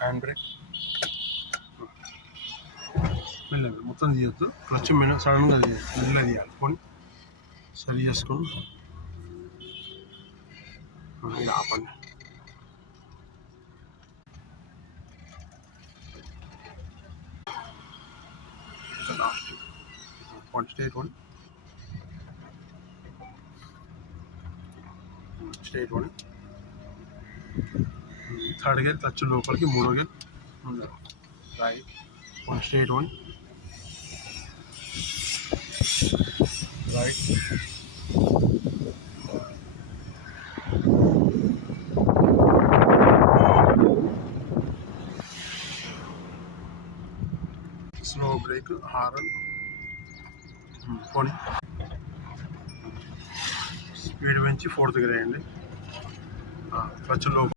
Hand brake మెల్లగా మొత్తం తీయొద్దు, క్లచ్ సడన్గా మెల్లగా తీయాలి. పోనీ సరి చేసుకొని ఇది ఆపండి. Last straight one, straight one, third gear clutch లోపలికి, మూడో gear right one, straight one, right slow break, horn, పోనీ స్పీడ్ పెంచి ఫోర్త్ గేర్ వేయండి. క్లచ్ లోపల